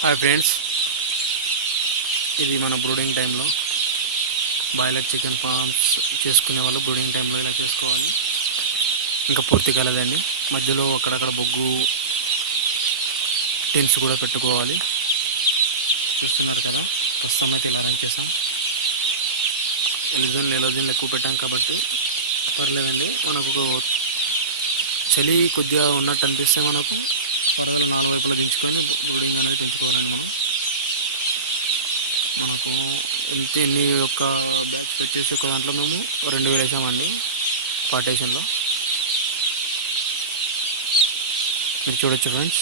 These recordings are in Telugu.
హాయ్ ఫ్రెండ్స్, ఇది మన బ్రూడింగ్ టైంలో బాయిలర్ చికెన్ ఫార్మ్స్ చేసుకునే వాళ్ళు బ్రూడింగ్ టైంలో ఇలా చేసుకోవాలి. ఇంకా పూర్తి కాలేదండి, మధ్యలో అక్కడక్కడ బొగ్గు టిన్స్ కూడా పెట్టుకోవాలి. చూస్తున్నారు కదా, ప్రస్తుతం అయితే ఇలా రన్ చేసాం. ఎలోజన్లు ఎక్కువ పెట్టాం కాబట్టి పర్లేదండి. మనకు చలి కొద్దిగా ఉన్నట్టు అనిపిస్తే మనకు పనులు నాలుగు వైపులా దించుకొని బ్రూడింగ్ అనేది పెంచుకోవాలండి. మనకు ఎన్ని ఒక్క బ్యాచ్ వచ్చేసి ఒక దాంట్లో మేము 2000 వేసామండి పార్టేషన్లో. మీరు చూడొచ్చు ఫ్రెండ్స్.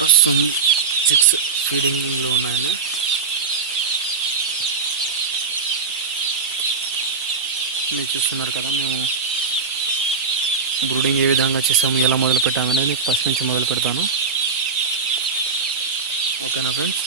ప్రస్తుతం 6 ఫీడింగ్లో ఉన్నాయండి. మీరు చూస్తున్నారు కదా, మేము బ్రూడింగ్ ఏ విధంగా చేసాము, ఎలా మొదలు పెట్టామనేది మీకు ఫస్ట్ నుంచి మొదలు పెడతాను. ఓకేనా ఫ్రెండ్స్?